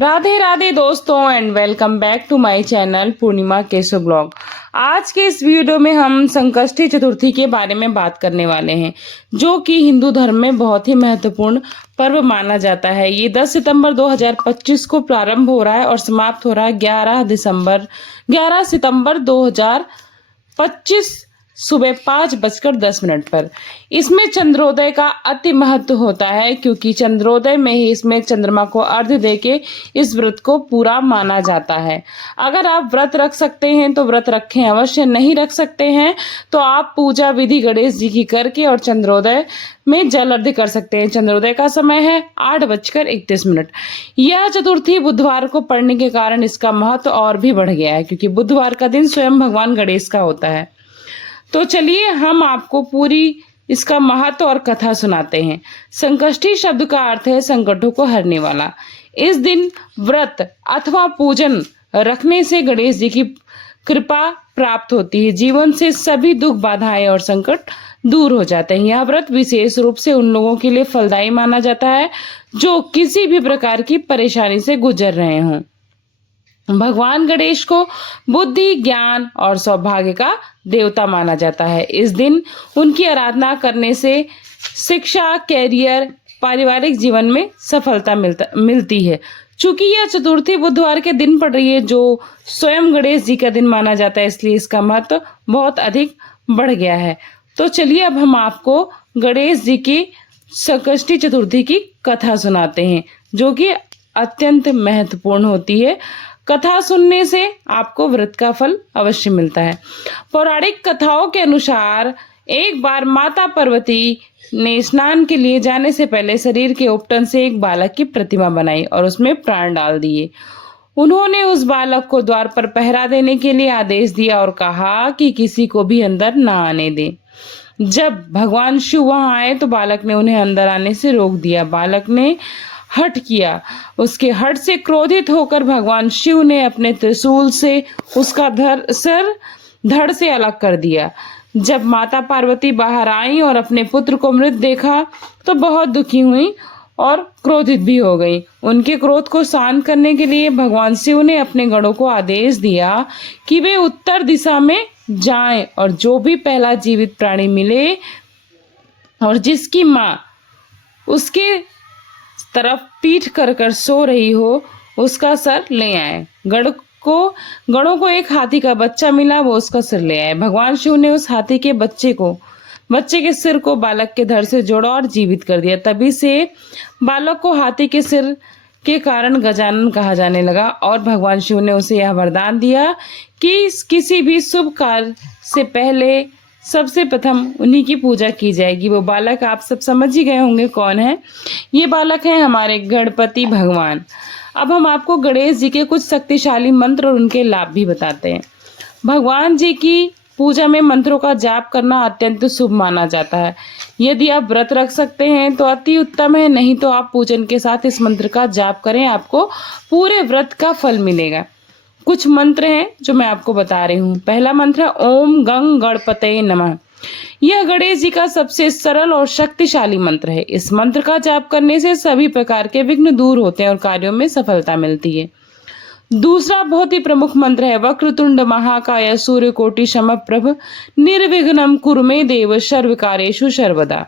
राधे राधे दोस्तों and welcome back to my channel Purnima Keshav blog. आज के इस वीडियो में हम संकष्टी चतुर्थी के बारे में बात करने वाले हैं, जो कि हिंदू धर्म में बहुत ही महत्वपूर्ण पर्व माना जाता है। ये 10 सितंबर 2025 को प्रारंभ हो रहा है और समाप्त हो रहा है 11 सितंबर 2025 सुबह 5:10 पर। इसमें चंद्रोदय का अति महत्व होता है, क्योंकि चंद्रोदय में ही इसमें चंद्रमा को अर्घ्य देके इस व्रत को पूरा माना जाता है। अगर आप व्रत रख सकते हैं तो व्रत रखें अवश्य, नहीं रख सकते हैं तो आप पूजा विधि गणेश जी की करके और चंद्रोदय में जल अर्घ्य कर सकते हैं। चंद्रोदय का समय है 8:31। यह चतुर्थी बुधवार को पड़ने के कारण इसका महत्व और भी बढ़ गया है, क्योंकि बुधवार का दिन स्वयं भगवान गणेश का होता है। तो चलिए हम आपको पूरी इसका महत्व और कथा सुनाते हैं। संकष्टी शब्द का अर्थ है संकटों को हरने वाला। इस दिन व्रत अथवा पूजन रखने से गणेश जी की कृपा प्राप्त होती है। जीवन से सभी दुख बाधाएं और संकट दूर हो जाते हैं। यह व्रत विशेष रूप से उन लोगों के लिए फलदायी माना जाता है जो किसी भी प्रकार की परेशानी से गुजर रहे हों। भगवान गणेश को बुद्धि, ज्ञान और सौभाग्य का देवता माना जाता है। इस दिन उनकी आराधना करने से शिक्षा, कैरियर, पारिवारिक जीवन में सफलता मिलती है। चूंकि यह चतुर्थी बुधवार के दिन पड़ रही है, जो स्वयं गणेश जी का दिन माना जाता है, इसलिए इसका महत्व बहुत अधिक बढ़ गया है। तो चलिए अब हम आपको गणेश जी की संकष्टी चतुर्थी की कथा सुनाते हैं, जो कि अत्यंत महत्वपूर्ण होती है। कथा सुनने से आपको व्रत का फल अवश्य मिलता है। पौराणिक कथाओं के अनुसार एक बार माता पार्वती ने स्नान के लिए जाने से पहले शरीर के उपटन से एक बालक की प्रतिमा बनाई और उसमें प्राण डाल दिए। उन्होंने उस बालक को द्वार पर पहरा देने के लिए आदेश दिया और कहा कि किसी को भी अंदर ना आने दे। जब भगवान शिव वहां आए तो बालक ने उन्हें अंदर आने से रोक दिया। बालक ने हठ किया। उसके हठ से क्रोधित होकर भगवान शिव ने अपने त्रिशूल से उसका सिर धड़ से अलग कर दिया। जब माता पार्वती बाहर आई और अपने पुत्र को मृत देखा तो बहुत दुखी हुई और क्रोधित भी हो गई। उनके क्रोध को शांत करने के लिए भगवान शिव ने अपने गणों को आदेश दिया कि वे उत्तर दिशा में जाएं और जो भी पहला जीवित प्राणी मिले और जिसकी माँ उसके तरफ पीठ कर कर सो रही हो, उसका सर ले आए। गणों को एक हाथी का बच्चा मिला, वो उसका सिर ले आए। भगवान शिव ने उस हाथी के बच्चे के सिर को बालक के धड़ से जोड़ा और जीवित कर दिया। तभी से बालक को हाथी के सिर के कारण गजानन कहा जाने लगा और भगवान शिव ने उसे यह वरदान दिया कि किसी भी शुभ कार्य से पहले सबसे प्रथम उन्हीं की पूजा की जाएगी। वो बालक आप सब समझ ही गए होंगे कौन है। ये बालक है हमारे गणपति भगवान। अब हम आपको गणेश जी के कुछ शक्तिशाली मंत्र और उनके लाभ भी बताते हैं। भगवान जी की पूजा में मंत्रों का जाप करना अत्यंत शुभ माना जाता है। यदि आप व्रत रख सकते हैं तो अति उत्तम है, नहीं तो आप पूजन के साथ इस मंत्र का जाप करें, आपको पूरे व्रत का फल मिलेगा। कुछ मंत्र हैं जो मैं आपको बता रही हूँ। पहला मंत्र है ओम गंग गणपतये नमः। यह गणेश जी का सबसे सरल और शक्तिशाली मंत्र है। इस मंत्र का जाप करने से सभी प्रकार के विघ्न दूर होते हैं और कार्यों में सफलता मिलती है। दूसरा बहुत ही प्रमुख मंत्र है वक्रतुंड महाकाय सूर्यकोटि समप्रभ निर्विघ्नं कुरु मे देव सर्वकार्येषु सर्वदा।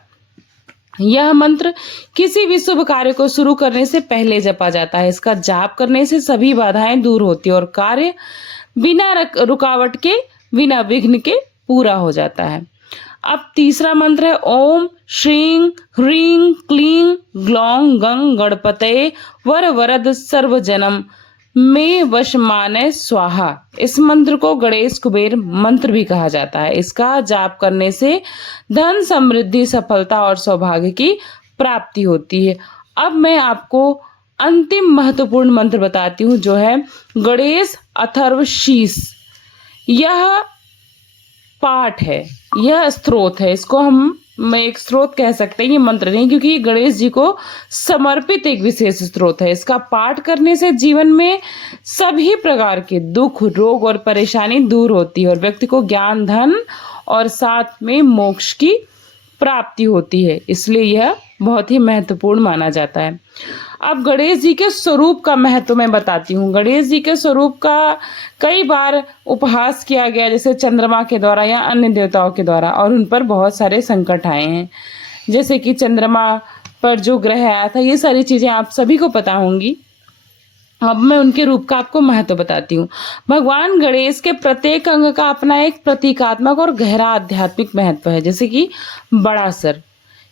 यह मंत्र किसी भी शुभ कार्य को शुरू करने से पहले जपा जाता है। इसका जाप करने से सभी बाधाएं दूर होती है और कार्य बिना रुकावट के, बिना विघ्न के पूरा हो जाता है। अब तीसरा मंत्र है ओम श्रीं ह्रीं क्लीं ग्लौं गं गणपतये वर वरद सर्वजनम में वशमानय स्वाहा। इस मंत्र को गणेश कुबेर मंत्र भी कहा जाता है। इसका जाप करने से धन, समृद्धि, सफलता और सौभाग्य की प्राप्ति होती है। अब मैं आपको अंतिम महत्वपूर्ण मंत्र बताती हूँ, जो है गणेश अथर्व शीस। यह पाठ है, यह स्त्रोत है। इसको मैं एक स्त्रोत कह सकते हैं, ये मंत्र नहीं, क्योंकि ये गणेश जी को समर्पित एक विशेष स्त्रोत है। इसका पाठ करने से जीवन में सभी प्रकार के दुख, रोग और परेशानी दूर होती है और व्यक्ति को ज्ञान, धन और साथ में मोक्ष की प्राप्ति होती है। इसलिए यह बहुत ही महत्वपूर्ण माना जाता है। अब गणेश जी के स्वरूप का महत्व मैं बताती हूँ। गणेश जी के स्वरूप का कई बार उपहास किया गया, जैसे चंद्रमा के द्वारा या अन्य देवताओं के द्वारा, और उन पर बहुत सारे संकट आए हैं। जैसे कि चंद्रमा पर जो ग्रह आया था, ये सारी चीज़ें आप सभी को पता होंगी। अब मैं उनके रूप का आपको महत्व बताती हूँ। भगवान गणेश के प्रत्येक अंग का अपना एक प्रतीकात्मक और गहरा आध्यात्मिक महत्व है। जैसे कि बड़ा सर,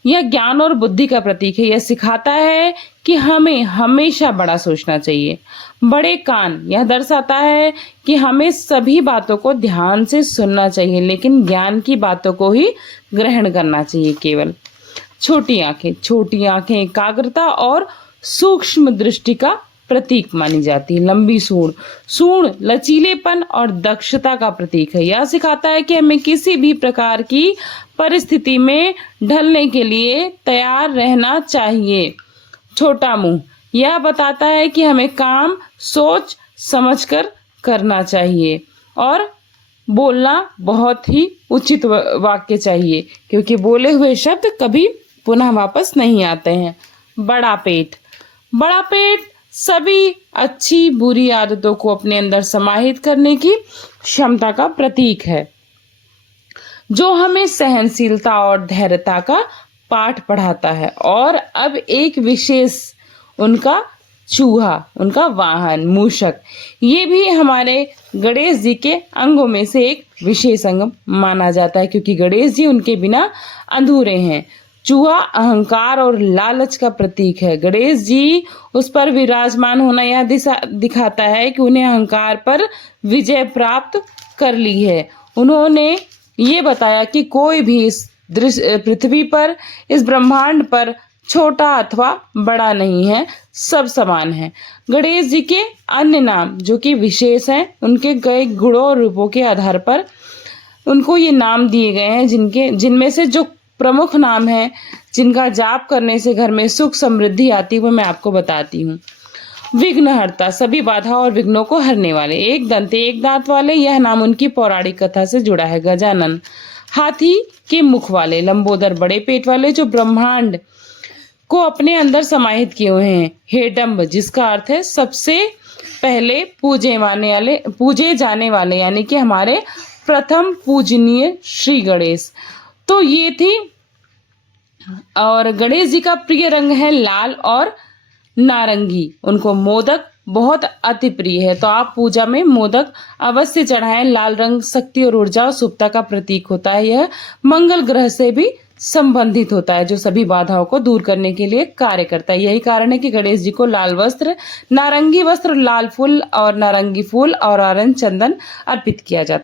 यह ज्ञान और बुद्धि का प्रतीक है। यह सिखाता है कि हमें हमेशा बड़ा सोचना चाहिए। बड़े कान, यह दर्शाता है कि हमें सभी बातों को ध्यान से सुनना चाहिए, लेकिन ज्ञान की बातों को ही ग्रहण करना चाहिए केवल। छोटी आंखें एकाग्रता और सूक्ष्म दृष्टि का प्रतीक मानी जाती है। लंबी सूंड लचीलेपन और दक्षता का प्रतीक है। यह सिखाता है कि हमें किसी भी प्रकार की परिस्थिति में ढलने के लिए तैयार रहना चाहिए। छोटा मुंह, यह बताता है कि हमें काम सोच समझकर करना चाहिए और बोलना बहुत ही उचित वाक्य चाहिए, क्योंकि बोले हुए शब्द कभी पुनः वापस नहीं आते हैं। बड़ा पेट सभी अच्छी बुरी आदतों को अपने अंदर समाहित करने की क्षमता का प्रतीक है, जो हमें सहनशीलता और धैर्यता का पाठ पढ़ाता है। और अब एक विशेष, उनका चूहा, उनका वाहन मूषक, ये भी हमारे गणेश जी के अंगों में से एक विशेष अंग माना जाता है, क्योंकि गणेश जी उनके बिना अधूरे हैं। चूहा अहंकार और लालच का प्रतीक है। गणेश जी उस पर विराजमान होना यह दिखाता है कि उन्हें अहंकार पर विजय प्राप्त कर ली है। उन्होंने ये बताया कि कोई भी इस पृथ्वी पर, इस ब्रह्मांड पर छोटा अथवा बड़ा नहीं है, सब समान है। गणेश जी के अन्य नाम जो कि विशेष हैं, उनके कई गुणों और रूपों के आधार पर उनको ये नाम दिए गए हैं, जिनमें से जो प्रमुख नाम है, जिनका जाप करने से घर में सुख समृद्धि आती है, वो मैं आपको बताती हूँ। विघ्नहर्ता, सभी बाधा और विघ्नों को हरने वाले। एक दांत वाले, यह नाम उनकी पौराणिक कथा से जुड़ा है। गजानन, हाथी के मुख वाले। लंबोदर, बड़े पेट वाले, जो ब्रह्मांड को अपने अंदर समाहित किए हुए हैं। हेडम्ब, जिसका अर्थ है सबसे पहले पूजे जाने वाले, यानी कि हमारे प्रथम पूजनीय श्री गणेश। तो ये थी। और गणेश जी का प्रिय रंग है लाल और नारंगी। उनको मोदक बहुत अति प्रिय है, तो आप पूजा में मोदक अवश्य चढ़ाएं। लाल रंग शक्ति और ऊर्जा और शुभता का प्रतीक होता है। यह मंगल ग्रह से भी संबंधित होता है, जो सभी बाधाओं को दूर करने के लिए कार्य करता है। यही कारण है कि गणेश जी को लाल वस्त्र, नारंगी वस्त्र, लाल फूल और नारंगी फूल और ऑरेंज चंदन अर्पित किया जाता है।